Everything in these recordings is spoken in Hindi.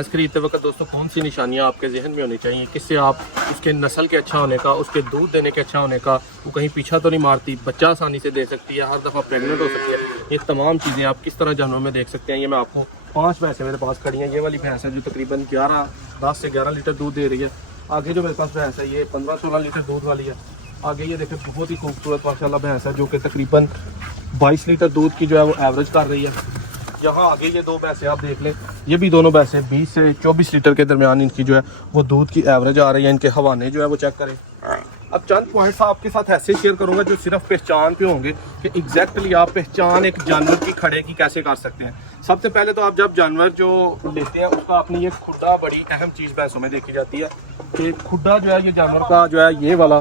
भैंस खरीदते वक्त दोस्तों कौन सी निशानियाँ आपके जहन में होनी चाहिए, किससे आप उसके नस्ल के अच्छा होने का, उसके दूध देने के अच्छा होने का, वो कहीं पीछा तो नहीं मारती, बच्चा आसानी से दे सकती है, हर दफ़ा प्रेग्नेंट हो सकती है, ये तमाम चीज़ें आप किस तरह जानवरों में देख सकते हैं। ये मैं आपको 5 भैंसें मेरे पास खड़ी हैं। ये वाली भैंस है जो तकरीबन 10 से 11 लीटर दूध दे रही है। आगे जो मेरे पास भैंस है ये 15-16 लीटर दूध वाली है। आगे ये देखें बहुत ही खूबसूरत माशाल्लाह भैंस है जो कि तकरीबन 22 लीटर दूध की जो है वो एवरेज कर रही है। यहाँ आगे ये 2 भैंसें आप देख लें, ये भी दोनों भैंसें 20 से 24 लीटर के दरमियान इनकी जो है वो दूध की एवरेज आ रही है। इनके हवाने जो है वो चेक करें। अब चंद पॉइंट्स आपके साथ ऐसे शेयर करूंगा जो सिर्फ पहचान पे होंगे कि एग्जैक्टली आप पहचान एक जानवर की खड़े की कैसे कर सकते हैं। सबसे पहले तो आप जब जानवर जो लेते हैं उसका अपनी ये खुड्डा बड़ी अहम चीज़ भैंसों में देखी जाती है कि खुड्डा जो है ये जानवर का जो है ये वाला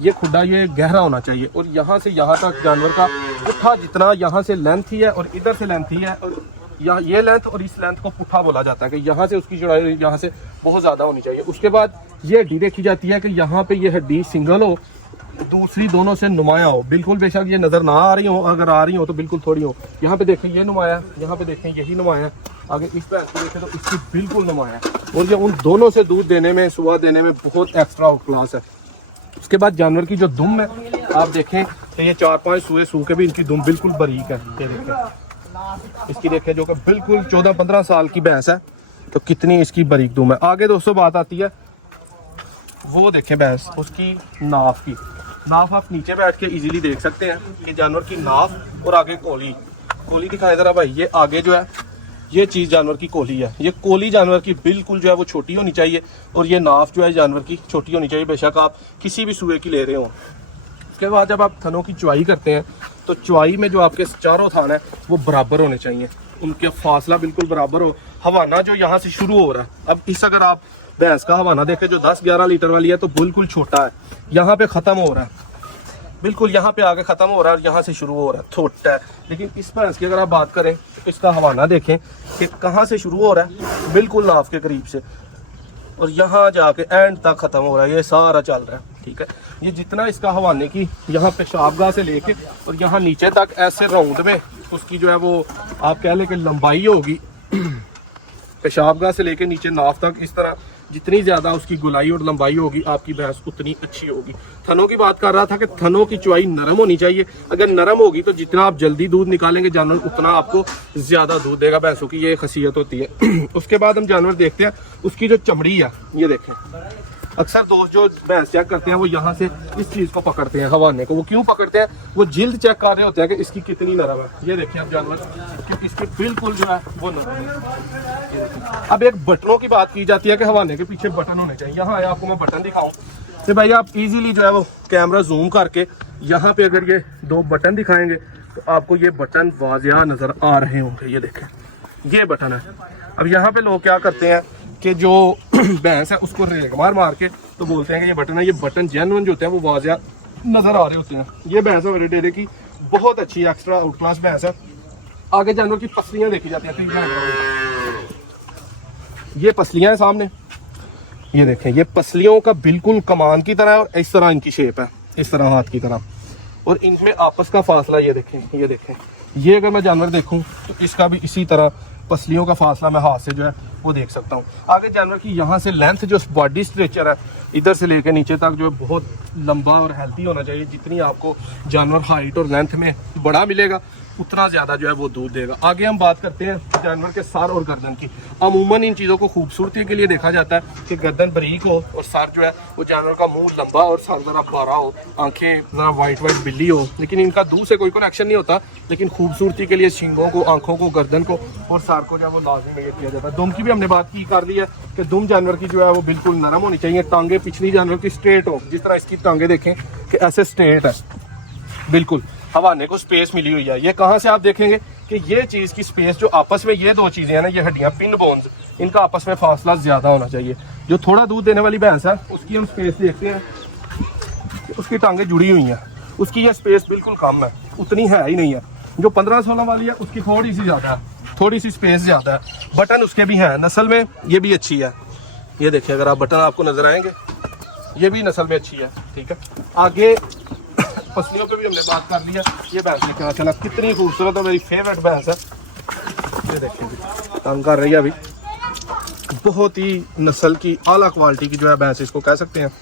ये खुड्डा ये गहरा होना चाहिए और यहाँ से यहाँ तक जानवर का पुट्ठा जितना यहाँ से लेंथ ही है और इधर से लेंथ ही है और यहाँ ये लेंथ और इस लेंथ को पुट्ठा बोला जाता है कि यहाँ से उसकी चौड़ाई यहाँ से बहुत ज़्यादा होनी चाहिए। उसके बाद ये हड्डी देखी जाती है कि यहाँ पे ये हड्डी सिंगल हो, दूसरी दोनों से नुमाया हो। बिल्कुल बेशक ये नज़र ना आ रही हो, अगर आ रही हो तो बिल्कुल थोड़ी हो। यहाँ पे देखें ये नुमाया, यहाँ पे देखें यही नुमाया, आगे इस भैंस को देखें तो इसकी बिल्कुल नुमाया और ये उन दोनों से दूध देने में सुबह देने में बहुत एक्स्ट्रा आउट क्लास है। उसके बाद जानवर की जो दुम है आप देखें तो ये 4-5 सुए सू के भी इनकी दुम बिल्कुल बारीक है। ये देखें इसकी देखें जो कि बिल्कुल 14-15 साल की भैंस है तो कितनी इसकी बारीक दुम है। आगे दोस्तों बात आती है वो देखें भैंस उसकी नाफ की। नाफ आप नीचे बैठ के इजीली देख सकते हैं कि जानवर की नाफ और आगे कोली दिखाए जरा भाई। ये आगे जो है ये चीज़ जानवर की कोली है। ये कोली जानवर की बिल्कुल जो है वो छोटी होनी चाहिए और ये नाफ जो है जानवर की छोटी होनी चाहिए, बेशक आप किसी भी सूए की ले रहे हो। उसके बाद जब आप थनों की चुवाई करते हैं तो चुवाई में जो आपके चारों थान है वो बराबर होने चाहिए, उनके फासला बिल्कुल बराबर हो। हवाना जो यहाँ से शुरू हो रहा है, अब इस अगर आप भैंस का हवाना देखें जो 10-11 लीटर वाली है तो बिल्कुल छोटा है, यहाँ पे ख़त्म हो रहा है, बिल्कुल यहाँ पे आगे ख़त्म हो रहा है और यहाँ से शुरू हो रहा है, छोटा है। लेकिन इस भैंस की अगर आप बात करें तो इसका हवाना देखें कि कहाँ से शुरू हो रहा है, बिल्कुल नाफ के करीब से और यहाँ जाके एंड तक ख़त्म हो रहा है, ये सारा चल रहा है। ठीक है, ये जितना इसका हवाने की यहाँ पेशाबगाह से लेके और यहाँ नीचे तक ऐसे राउंड में उसकी जो है वो आप कह लें कि लंबाई होगी पेशाबगाह से लेके नीचे नाफ तक, इस तरह जितनी ज़्यादा उसकी गुलाई और लंबाई होगी आपकी भैंस उतनी अच्छी होगी। थनों की बात कर रहा था कि थनों की चुवाई नरम होनी चाहिए। अगर नरम होगी तो जितना आप जल्दी दूध निकालेंगे जानवर उतना आपको ज़्यादा दूध देगा, भैंसों की ये खासियत होती है। उसके बाद हम जानवर देखते हैं उसकी जो चमड़ी है, ये देखें अक्सर दोस्त जो भैंस चेक करते हैं वो यहाँ से इस चीज़ को पकड़ते हैं हवाने को। वो क्यों पकड़ते हैं? वो जिल्द चेक कर रहे होते हैं कि इसकी कितनी नरम है। ये देखें आप जानवर कि इसके बिल्कुल जो है वो नरम है। अब एक बटनों की बात की जाती है कि हवाने के पीछे बटन होने चाहिए। यहाँ आपको मैं बटन दिखाऊं तो भाई आप इजीली जो है वो कैमरा जूम करके यहाँ पे अगर ये 2 बटन दिखाएंगे तो आपको ये बटन वाज़िया नज़र आ रहे होंगे। ये देखें ये बटन है। अब यहाँ पे लोग क्या करते हैं कि जो भैंस है उसको रेग मार के तो बोलते हैं कि ये बटन है। ये बटन जेन्युइन जो होते हैं वो वाज़िया नज़र आ रहे होते हैं। ये भैंस है मेरे डेरे की बहुत अच्छी एक्स्ट्रा आउट क्लास भैंस है। आगे जानवर की पसलियाँ देखी जाती हैं, ये पसलियाँ हैं सामने, ये देखें ये पसलियों का बिल्कुल कमान की तरह है और इस तरह इनकी शेप है, इस तरह हाथ की तरह, और इनमें आपस का फासला ये देखें ये अगर मैं जानवर देखूं तो इसका भी इसी तरह पसलियों का फासला मैं हाथ से जो है वो देख सकता हूँ। आगे जानवर की यहाँ से लेंथ जो बॉडी स्ट्रक्चर है इधर से लेकर नीचे तक जो है बहुत लंबा और हेल्थी होना चाहिए। जितनी आपको जानवर हाइट और लेंथ में बड़ा मिलेगा उतना ज़्यादा जो है वो दूध देगा। आगे हम बात करते हैं जानवर के सर और गर्दन की। अमूमन इन चीज़ों को खूबसूरती के लिए देखा जाता है कि गर्दन बारीक हो और सर जो है वो जानवर का मुंह लंबा और सर ज़रा बारा हो, आंखें ज़रा वाइट बिल्ली हो। लेकिन इनका दूध से कोई कनेक्शन नहीं होता, लेकिन खूबसूरती के लिए सींगों को, आंखों को, गर्दन को और सर को जो है वो लाजमी में किया जाता है। दुम की भी हमने बात की कर दी है कि दुम जानवर की जो है वो बिल्कुल नरम होनी चाहिए। टांगे पिछली जानवर की स्ट्रेट हो, जिस तरह इसकी टांगे देखें कि ऐसे स्ट्रेट है, बिल्कुल हवाने को स्पेस मिली हुई है। ये कहाँ से आप देखेंगे कि ये चीज़ की स्पेस जो आपस में ये 2 चीज़ें हैं ना, ये हड्डियाँ पिन बोन्स, इनका आपस में फासला ज़्यादा होना चाहिए। जो थोड़ा दूध देने वाली भैंस है उसकी हम स्पेस देखते हैं, उसकी टांगे जुड़ी हुई हैं, उसकी ये स्पेस बिल्कुल कम है, उतनी है ही नहीं है। जो 15-16 वाली है उसकी थोड़ी सी ज़्यादा है, थोड़ी सी स्पेस ज़्यादा है। बटन उसके भी हैं, नस्ल में ये भी अच्छी है। ये देखिए अगर आप बटन आपको नजर आएंगे ये भी नस्ल में अच्छी है। ठीक है, आगे पसलियों पे भी हमने बात कर लिया। ये भैंस ने क्या चला, कितनी खूबसूरत और मेरी फेवरेट भैंस है। ये देखिए तंग कर रही है अभी, बहुत ही नस्ल की आला क्वालिटी की जो है भैंस इसको कह सकते हैं।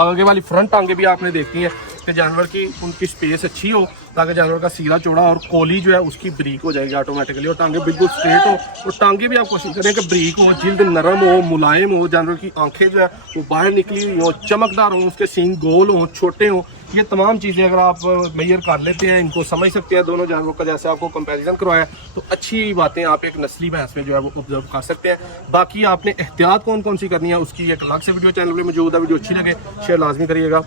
आगे वाली फ्रंट टांगे भी आपने देखती हैं कि जानवर की उनकी स्पेस अच्छी हो ताकि जानवर का सीधा चौड़ा और कोली जो है उसकी ब्रीक हो जाएगी ऑटोमेटिकली, और टांगे बिल्कुल स्ट्रेट हो। और टांगे भी आप कोशिश करें कि ब्रीक हो, जिल्द नरम हो, मुलायम हो, जानवर की आंखें जो है वो बाहर निकली हुई हो, चमकदार हो, उसके सींग गोल हो, छोटे हो। ये तमाम चीज़ें अगर आप मेजर कर लेते हैं, इनको समझ सकते हैं दोनों जानवरों का, जैसे आपको कंपैरिजन करवाया, तो अच्छी बातें आप एक नस्ली भैंस में जो है वो ऑब्जर्व कर सकते हैं। बाकी आपने एहतियात कौन कौन सी करनी है उसकी एक अलग से वीडियो चैनल पर मौजूद है। वीडियो अच्छी लगे शेयर लाजमी करिएगा।